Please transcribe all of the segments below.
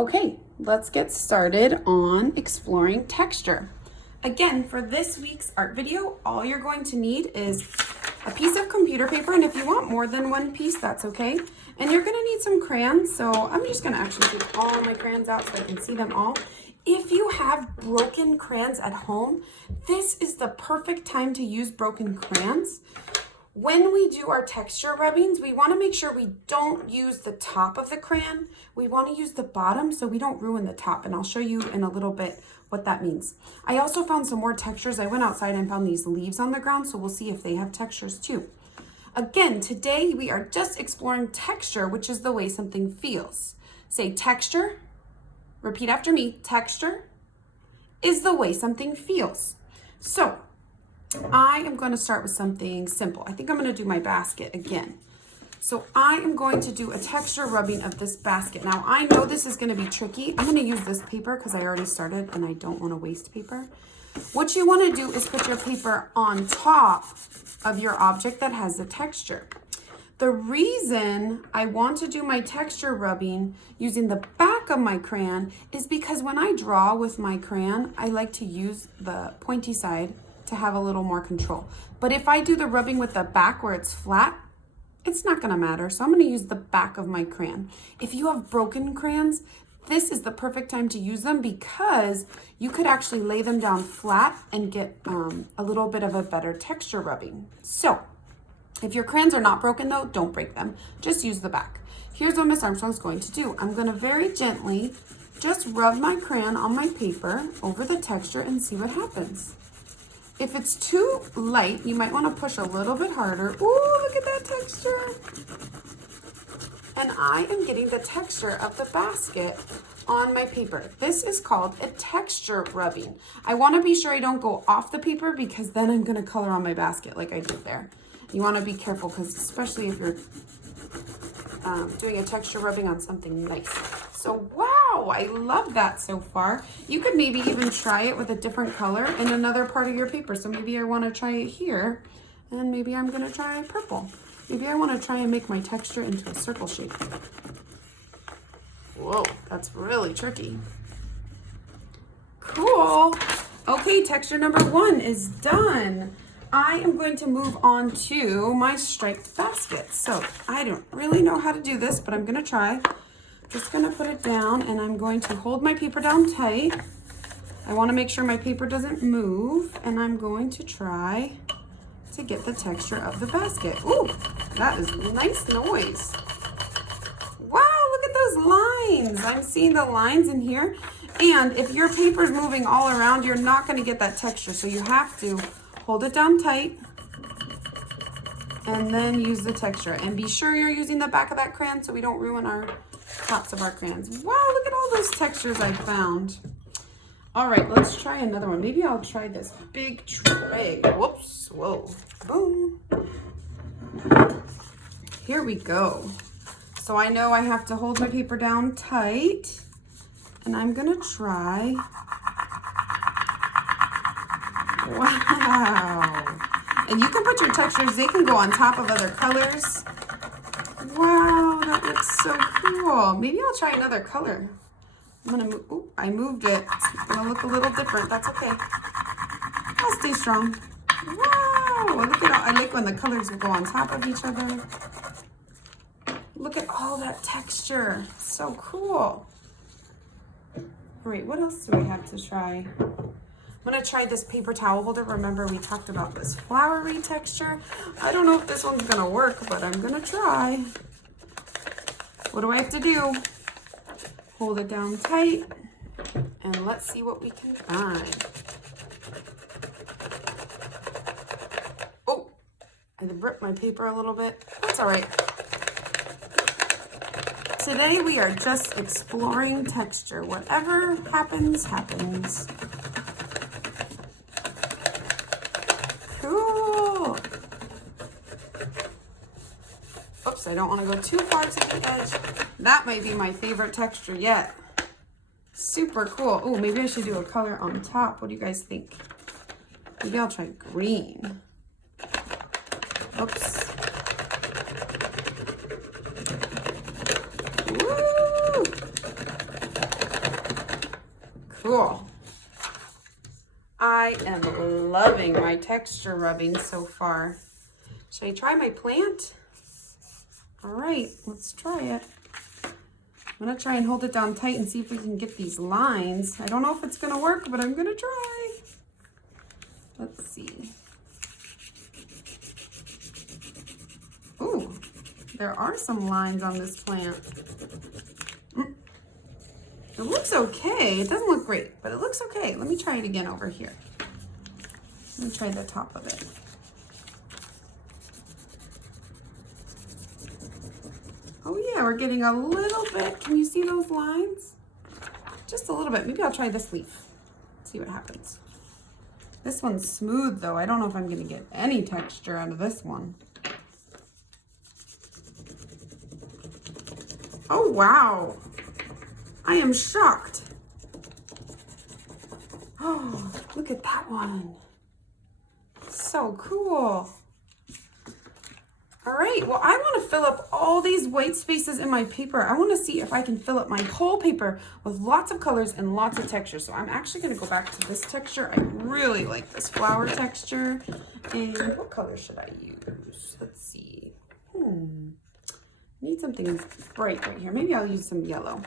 Okay, let's get started on exploring texture. Again, for this week's art video, all you're going to need is a piece of computer paper, and if you want more than one piece, that's okay. And you're gonna need some crayons, so I'm just gonna actually take all my crayons out so I can see them all. If you have broken crayons at home, this is the perfect time to use broken crayons. When we do our texture rubbings, we want to make sure we don't use the top of the crayon. We want to use the bottom so we don't ruin the top, and I'll show you in a little bit what that means. I also found some more textures. I went outside and found these leaves on the ground, so we'll see if they have textures too. Again, today we are just exploring texture, which is the way something feels. Say texture. Repeat after me. Texture is the way something feels. So I am going to start with something simple. I think I'm going to do my basket again. So I am going to do a texture rubbing of this basket. Now I know this is going to be tricky. I'm going to use this paper because I already started and I don't want to waste paper. What you want to do is put your paper on top of your object that has the texture. The reason I want to do my texture rubbing using the back of my crayon is because when I draw with my crayon, I like to use the pointy side to have a little more control. But if I do the rubbing with the back where it's flat, it's not gonna matter. So I'm gonna use the back of my crayon. If you have broken crayons, this is the perfect time to use them because you could actually lay them down flat and get a little bit of a better texture rubbing. So if your crayons are not broken though, don't break them. Just use the back. Here's what Miss Armstrong's going to do. I'm gonna very gently just rub my crayon on my paper over the texture and see what happens. If it's too light, you might want to push a little bit harder. Ooh, look at that texture. And I am getting the texture of the basket on my paper. This is called a texture rubbing. I want to be sure I don't go off the paper because then I'm going to color on my basket like I did there. You want to be careful because especially if you're doing a texture rubbing on something nice. So wow, I love that so far. You could maybe even try it with a different color in another part of your paper. So maybe I want to try it here, and maybe I'm going to try purple. Maybe I want to try and make my texture into a circle shape. Whoa, that's really tricky. Cool. Okay, texture number 1 is done. I am going to move on to my striped basket. So I don't really know how to do this, but I'm going to try. Just going to put it down and I'm going to hold my paper down tight. I want to make sure my paper doesn't move, and I'm going to try to get the texture of the basket. Ooh, that is nice noise. Wow, look at those lines. I'm seeing the lines in here. And if your paper's moving all around, you're not going to get that texture. So you have to hold it down tight and then use the texture. And be sure you're using the back of that crayon so we don't ruin our tops of our crayons. Wow, look at all those textures I found. All right, let's try another one. Maybe I'll try this big tray. Whoops, whoa, boom. Here we go. So I know I have to hold my paper down tight, and I'm gonna try. Wow. And you can put your textures, they can go on top of other colors. Wow, that looks so cool. Maybe I'll try another color. I'm gonna move, ooh, I moved it. It's gonna look a little different, that's okay. I'll stay strong. Wow, look at all, I like when the colors will go on top of each other. Look at all that texture, so cool. All right, what else do I have to try? I'm gonna try this paper towel holder. Remember we talked about this flowery texture. I don't know if this one's gonna work, but I'm gonna try. What do I have to do? Hold it down tight, and let's see what we can find. Oh, I ripped my paper a little bit. That's all right. Today we are just exploring texture. Whatever happens, happens. Cool. Oops, I don't want to go too far to the edge. That might be my favorite texture yet. Super cool. Oh, maybe I should do a color on top. What do you guys think? Maybe I'll try green. Oops. Woo! Cool. I am loving my texture rubbing so far. Should I try my plant? All right, let's try it. I'm gonna try and hold it down tight and see if we can get these lines. I don't know if it's gonna work, but I'm gonna try. Let's see. Ooh, there are some lines on this plant. It looks okay. It doesn't look great, but it looks okay. Let me try it again over here. Let me try the top of it. Oh yeah, we're getting a little bit. Can you see those lines? Just a little bit. Maybe I'll try this leaf. See what happens. This one's smooth though. I don't know if I'm gonna get any texture out of this one. Oh wow. I am shocked. Oh, look at that one. So cool. All right, well, I want to fill up all these white spaces in my paper. I want to see if I can fill up my whole paper with lots of colors and lots of textures. So I'm actually going to go back to this texture. I really like this flower texture. And what color should I use? Let's see. Need something bright right here. Maybe I'll use some yellow.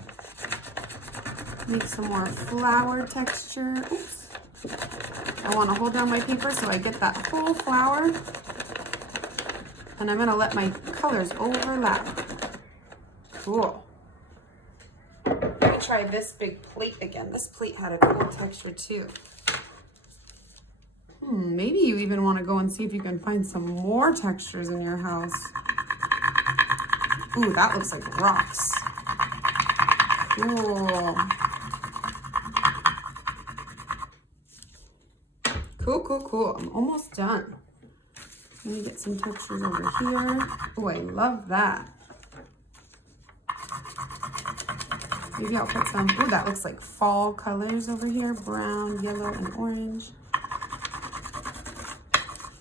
Make some more flower texture. Oops. I want to hold down my paper so I get that whole flower. And I'm gonna let my colors overlap. Cool. Let me try this big plate again. This plate had a cool texture too. Maybe you even want to go and see if you can find some more textures in your house. Ooh, that looks like rocks. Cool. Cool, cool, cool. I'm almost done. Let me get some textures over here. Oh, I love that. Maybe I'll put some, oh, that looks like fall colors over here. Brown, yellow, and orange.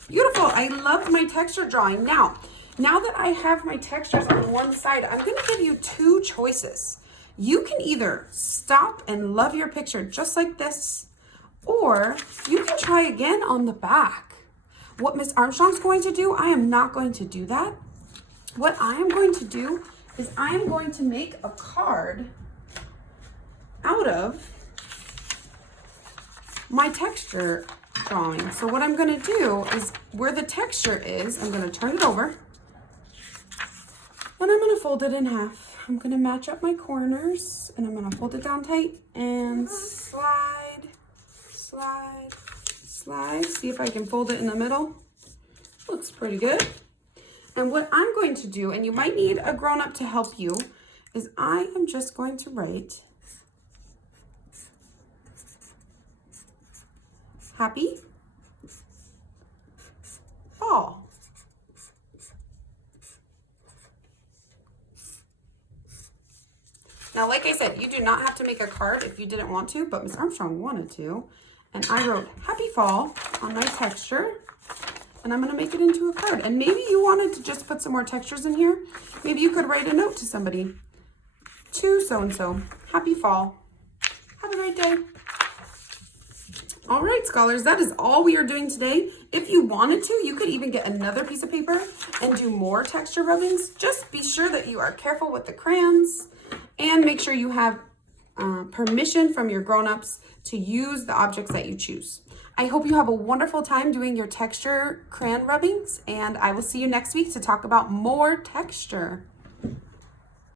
Beautiful. I love my texture drawing. Now that I have my textures on one side, I'm going to give you two choices. You can either stop and love your picture just like this, or you can try again on the back. What Miss Armstrong's going to do, I am not going to do that. What I am going to do is I am going to make a card out of my texture drawing. So what I'm going to do is where the texture is, I'm going to turn it over and I'm going to fold it in half. I'm going to match up my corners and I'm going to fold it down tight and slide, slide, slide. See if I can fold it in the middle. Looks pretty good. And what I'm going to do, and you might need a grown-up to help you, is I am just going to write happy fall. Now, like I said, you do not have to make a card if you didn't want to, but Miss Armstrong wanted to. And I wrote happy fall on my texture, and I'm gonna make it into a card. And maybe you wanted to just put some more textures in here. Maybe you could write a note to somebody. To so-and-so, happy fall. Have a great day. All right, scholars, that is all we are doing today. If you wanted to, you could even get another piece of paper and do more texture rubbings. Just be sure that you are careful with the crayons and make sure you have permission from your grown-ups to use the objects that you choose. I hope you have a wonderful time doing your texture crayon rubbings, and I will see you next week to talk about more texture.